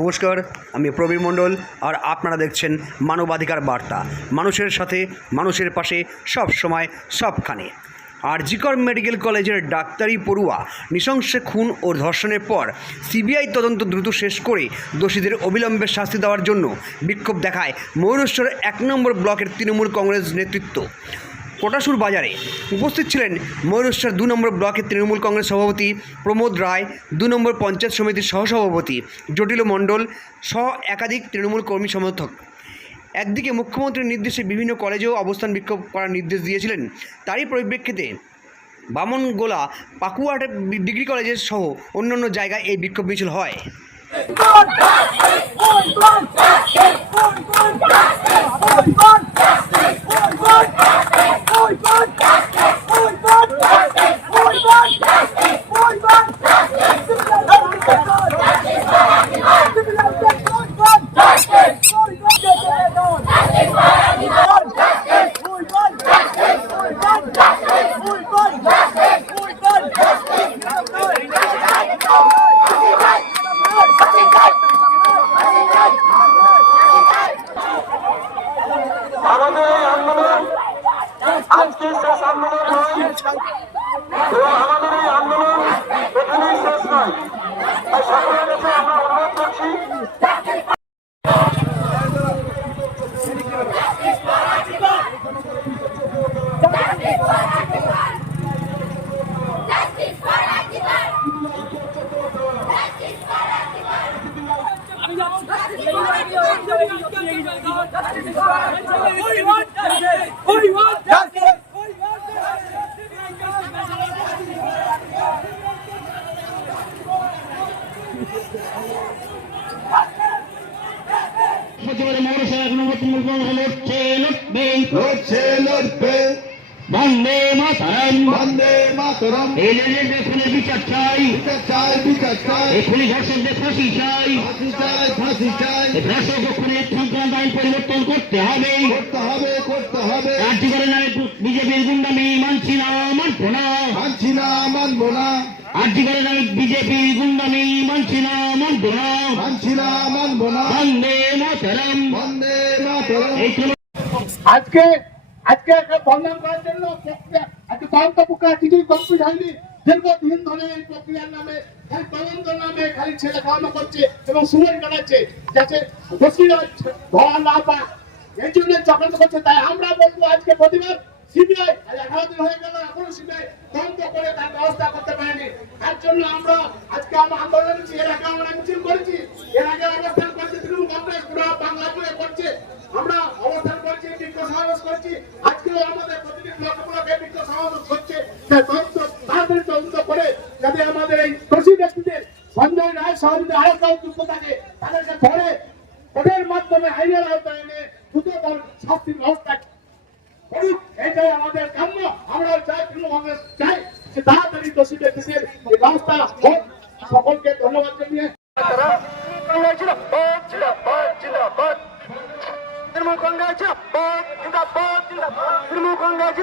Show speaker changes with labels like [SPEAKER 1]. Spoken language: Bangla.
[SPEAKER 1] নমস্কার, আমি প্রবীর মণ্ডল আর আপনারা দেখছেন মানবাধিকার বার্তা। মানুষের সাথে, মানুষের পাশে, সব সময়, সবখানে। আর জিকর মেডিকেল কলেজের ডাক্তারি পড়ুয়া নৃশংসে খুন ও ধর্ষণের পর সিবিআই তদন্ত দ্রুত শেষ করে দোষীদের অবিলম্বে শাস্তি দেওয়ার জন্য বিক্ষোভ দেখায় ময়ূরেশ্বর এক নম্বর ব্লকের তৃণমূল কংগ্রেস নেতৃত্ব। কোটাসুর বাজারে উপস্থিত ছিলেন ময়ূরেশ্বর দু নম্বর ব্লকের তৃণমূল কংগ্রেস সভাপতি প্রমোদ রায়, দু নম্বর পঞ্চায়েত সমিতির সহসভাপতি জটিল মণ্ডল, সহ একাধিক তৃণমূল কর্মী সমর্থক। একদিকে মুখ্যমন্ত্রীর নির্দেশে বিভিন্ন কলেজেও অবস্থান বিক্ষোভ করার নির্দেশ দিয়েছিলেন। তারই পরিপ্রেক্ষিতে বামনগোলা পাকুয়াট ডিগ্রি কলেজের সহ অন্যান্য জায়গায় এই বিক্ষোভ মিছিল হয়।
[SPEAKER 2] আন্দোলন আজকে শেষ আন্দোলন নয় আমাদের এই আন্দোলন এখানেই শেষ নয় তাই সকলের কাছে আমরা অনুরোধ করছি
[SPEAKER 3] We
[SPEAKER 4] বন্দে মাতারাম।
[SPEAKER 5] বন্দে মাতরম।
[SPEAKER 4] এলেনের দেখুনে বিচার চাই।
[SPEAKER 5] বিচার চাই বিচার চাই।
[SPEAKER 4] এখনই ধর্ষকদের ফাঁসি চাই।
[SPEAKER 5] ফাঁসি চাই ফাঁসি চাই।
[SPEAKER 4] ধর্ষক খুনের আইন পরিবর্তন করতে হবে।
[SPEAKER 5] করতে হবে করতে হবে।
[SPEAKER 4] রাজ্য করে নামে বিজেপির গুন্ডামি মানছি না মানবো না।
[SPEAKER 5] মানছি না মানবো না।
[SPEAKER 4] করে নামে বিজেপির গুন্ডামি মানছি না মানবো না।
[SPEAKER 5] মানছি না মানবো না।
[SPEAKER 4] বন্দে মাতারাম।
[SPEAKER 5] বন্দে মাতরম।
[SPEAKER 4] এই তো
[SPEAKER 3] আজকে আজকে একটা বন্ধন করার জন্য আজকে তদন্ত প্রক্রিয়া কিছুই কমপ্লিট হয়নি দীর্ঘদিন ধরে এই প্রক্রিয়ার নামে ছেলে খাওয়ানো করছে করছে তাই আমরা বলব আমরা আজকে করেছি, এর আগে করেছি করছে তৃণমূল কংগ্রেস, পুরো বাংলা করছে। আমরা অবস্থান করছি, বিক্ষোভ সমাবেশ করছি, আজকেও আমাদের প্রতিটি ব্লকে ব্লকে বিক্ষোভ হচ্ছে। তাই তদন্ত করে যাতে আমাদের এই সঞ্জয় রায় সহযোগী আরও যুক্ত থাকে। তাদেরকে ধরে কোর্টের মাধ্যমে আইনের আওতায় এনে দ্রুত তার শাস্তির ব্যবস্থা করুক। এটাই আমাদের কাম্য। আমরা চাই তৃণমূল চাই তাড়াতাড়ি ব্যবস্থা হোক। সকলকে ধন্যবাদ জানিয়ে
[SPEAKER 2] তৃণমূল কংগ্রেস তৃণমূল কংগ্রেস